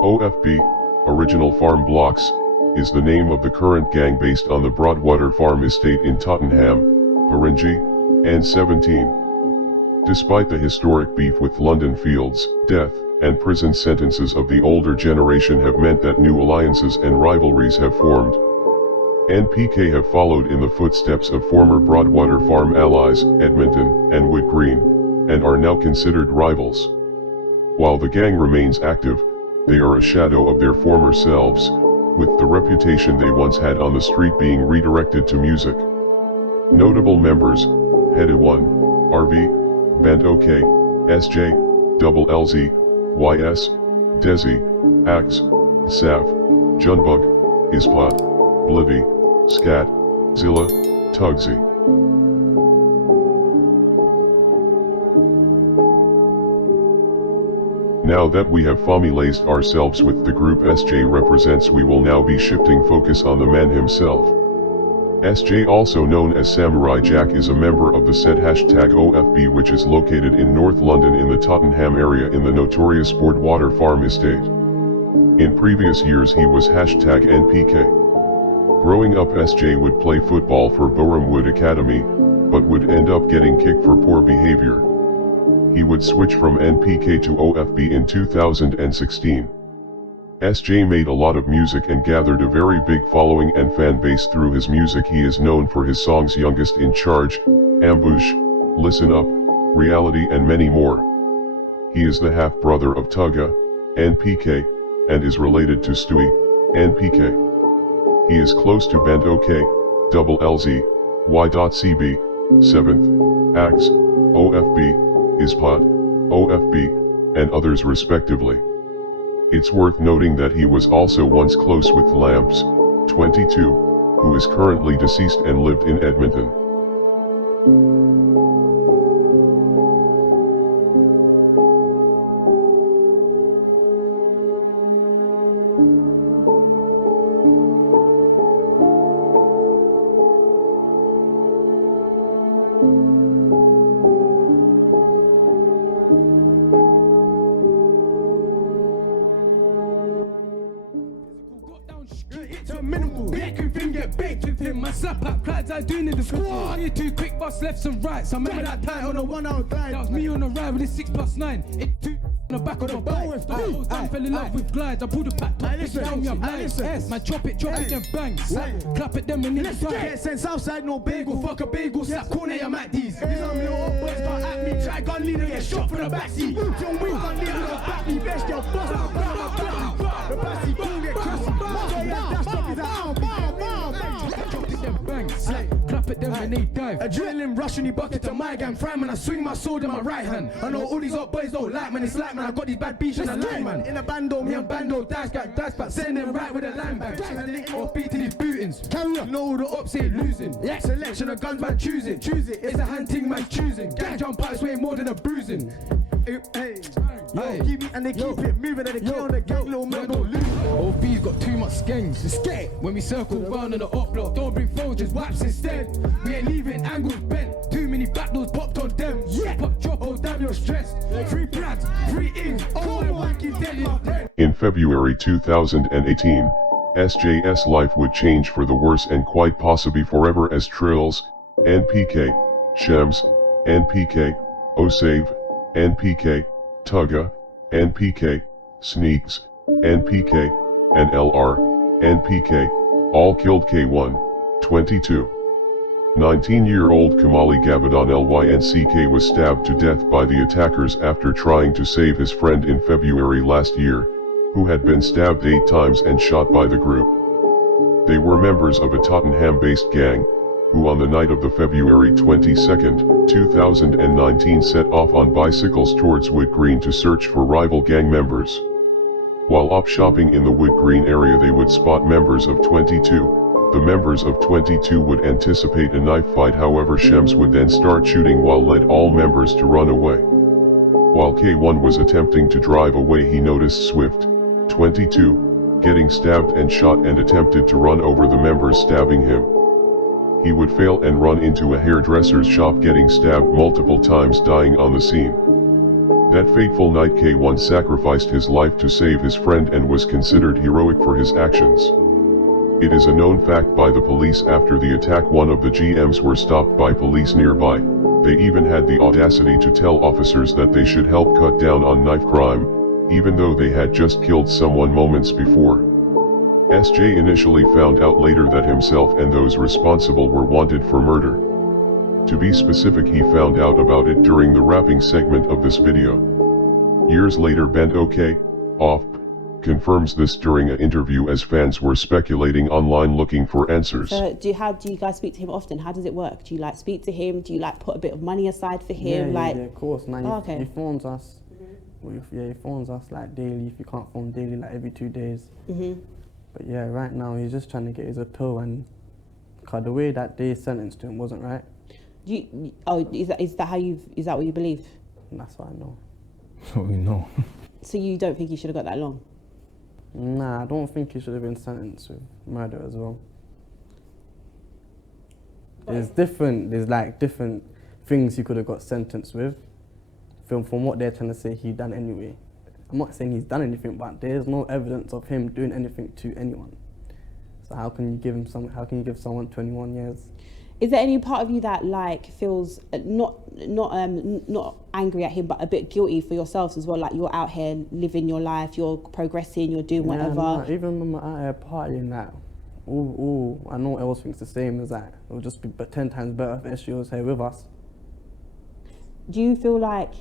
OFB, Original Farm Blocks, is the name of the current gang based on the Broadwater Farm estate in Tottenham, Haringey, N17. Despite the historic beef with London Fields, death and prison sentences of the older generation have meant that new alliances and rivalries have formed. NPK have followed in the footsteps of former Broadwater Farm allies, Edmonton and Wood Green, and are now considered rivals. While the gang remains active, they are a shadow of their former selves, with the reputation they once had on the street being redirected to music. Notable members: Headed 1, RV, Bandokay, SJ, Double LZ, YS, Desi, Axe, Sav, Junbug, Ispat, Blivy, Scat, Zilla, Tugsy. Now that we have familiarized ourselves with the group SJ represents, we will now be shifting focus on the man himself. SJ, also known as Samurai Jack, is a member of the said #OFB, which is located in North London in the Tottenham area in the notorious Broadwater Farm estate. In previous years he was #NPK. Growing up, SJ would play football for Boreham Wood Academy, but would end up getting kicked for poor behavior. He would switch from NPK to OFB in 2016. SJ made a lot of music and gathered a very big following and fan base through his music. He is known for his songs Youngest in Charge, Ambush, Listen Up, Reality and many more. He is the half-brother of Tugga, NPK, and is related to Stewie, NPK. He is close to Bandokay, Double LZ, Y.CB, 7th, Axe, OFB, Ispat, OFB, and others respectively. It's worth noting that he was also once close with Lamps, 22, who is currently deceased and lived in Edmonton. My slap up, crowds I doing in the squad. You too quick, bust lefts and rights. I remember that time on the 1-hour glide. That was me on the ride with the 6+9. It too on the back of the bike. I fell in love with glides. I pulled the back top. Listen, me up lights. Man, chop it, then bang. Clap it, then we need to fight. Get sense outside, no bagel. Fuck a bagel, slap corner, you Mac D's. These are me little boys, got at me. Try gun leader, get shot from the backseat. John Wick gun leader, got back me. Best your boss, the backseat, don't get crazy. That stuff is out. Bang, clap it then when they dive. Adrenaline rush when he bucket to my gang. Fry man, I swing my sword in my right hand. I know all these hot boys don't like man. It's like man, I got these bad beats in the line man. In a bando, me and bando, dice back, send them right with a line bag. Or beating these bootings. Carry on. Know the ops ain't losing. Yeah. Selection of guns man choosing. Choose it. It's a hunting man choosing. Gang jump pipes way more than a bruising. Hey, yo, keep it and they keep it moving and they kill the gang, little man don't lose. OFB's got too much skanks, it's scared. When we circle round in the up block, don't bring phones, just wipes instead. We ain't leaving angles bent, too many battles popped on them. Yeah, pop drop, oh damn you're stressed. 3 brads, 3 ins, oh my dead my friend. In February 2018, SJ's life would change for the worse and quite possibly forever as Trills, NPK, Shems, NPK, Osave, NPK, Tugga, NPK, Sneaks, NPK, and LR, NPK, all killed K1, 22. 19-year-old Kamali Gavadon LYNCK was stabbed to death by the attackers after trying to save his friend in February last year, who had been stabbed 8 times and shot by the group. They were members of a Tottenham-based gang, who on the night of the February 22, 2019 set off on bicycles towards Wood Green to search for rival gang members. While up shopping in the Wood Green area they would spot members of 22. The members of 22 would anticipate a knife fight, however Shems would then start shooting while led all members to run away. While K1 was attempting to drive away he noticed Swift, 22, getting stabbed and shot and attempted to run over the members stabbing him. He would fail and run into a hairdresser's shop getting stabbed multiple times, dying on the scene. That fateful night K1 sacrificed his life to save his friend and was considered heroic for his actions. It is a known fact by the police after the attack one of the GMs were stopped by police nearby. They even had the audacity to tell officers that they should help cut down on knife crime, even though they had just killed someone moments before. SJ initially found out later that himself and those responsible were wanted for murder. To be specific, he found out about it during the rapping segment of this video. Years later, bandokay, OFB, confirms this during an interview as fans were speculating online looking for answers. So how do you guys speak to him often? How does it work? Do you like speak to him? Do you like put a bit of money aside for him? Yeah, of course. Now okay. He phones us. He phones us like daily. If you can't phone daily, like every 2 days. But yeah, right now he's just trying to get his appeal, and cause the way that they sentenced him wasn't right. Is that what you believe? That's what I know. What we know. So you don't think he should have got that long? Nah, I don't think he should have been sentenced with murder as well. There's like different things he could have got sentenced with. From what they're trying to say he done anyway. I'm not saying he's done anything, but there's no evidence of him doing anything to anyone. So how can you give someone 21 years? Is there any part of you that like feels not angry at him, but a bit guilty for yourselves as well? Like you're out here living your life, you're progressing, you're doing whatever. Nah, even when I'm out here partying, that I know else thinks the same as that. It would just be 10 times better if SJ was here with us. Do you feel like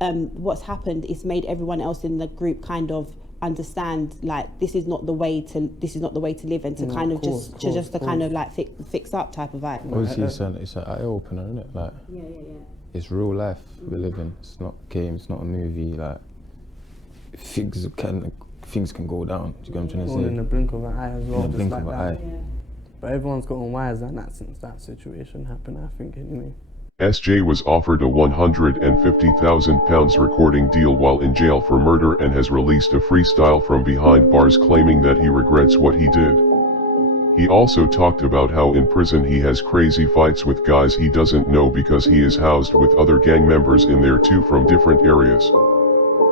what's happened is made everyone else in the group kind of understand like this is not the way to live, and to kind of kind of like fix up type of vibe? Obviously it's an eye opener, isn't it? Like it's real life we're living. It's not a game, it's not a movie. Like things can go down. Do you get what I'm trying to say? In the blink of an eye as well. In the blink of an eye. But everyone's gotten wiser than that since that situation happened, I think, anyway. SJ was offered a £150,000 recording deal while in jail for murder and has released a freestyle from behind bars claiming that he regrets what he did. He also talked about how in prison he has crazy fights with guys he doesn't know because he is housed with other gang members in there too from different areas.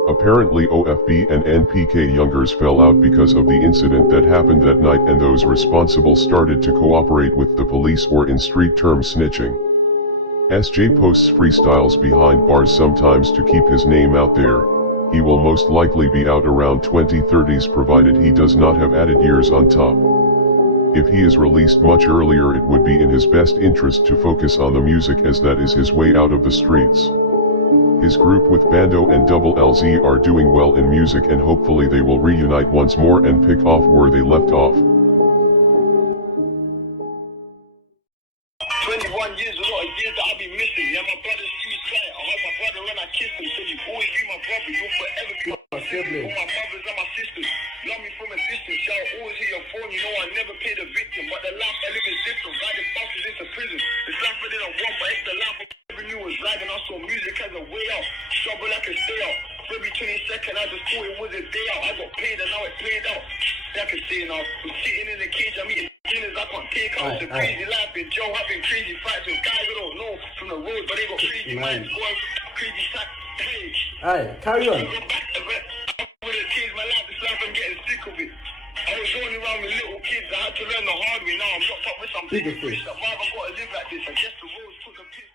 Apparently OFB and NPK youngers fell out because of the incident that happened that night, and those responsible started to cooperate with the police, or in street terms snitching. SJ posts freestyles behind bars sometimes to keep his name out there. He will most likely be out around 2030s provided he does not have added years on top. If he is released much earlier, it would be in his best interest to focus on the music, as that is his way out of the streets. His group with Bando and Double LZ are doing well in music, and hopefully they will reunite once more and pick off where they left off. 21 years, a lot of years that I've been missing. Yeah, my brother's too tight. I heard my brother when I kissed him, said you always be my brother, you'll forever be my sibling. All my brothers and my sisters love me from a distance. Y'all always hit your phone, you know I never played a victim, but the life I live is different. Riding buses into prison, it's life I didn't want, but it's the life I never knew was riding. I saw music as a way out, struggle like a stay out. February 22nd, I just thought it was a day out. I got paid and now it played out. I can say now, I'm sitting in the cage, I'm eating dinners I can't take out. It's a crazy life in Joe, having crazy fights with guys I don't know from the road, but they got crazy minds, boys, crazy sack. Hey, Alright, carry on. I go back to it. I would have changed my life, this life I'm getting sick of it. I was running around with little kids, I had to learn the hard way. Now I'm locked up with some bigger fish. That why have I got to live like this? I guess the roads took the piss.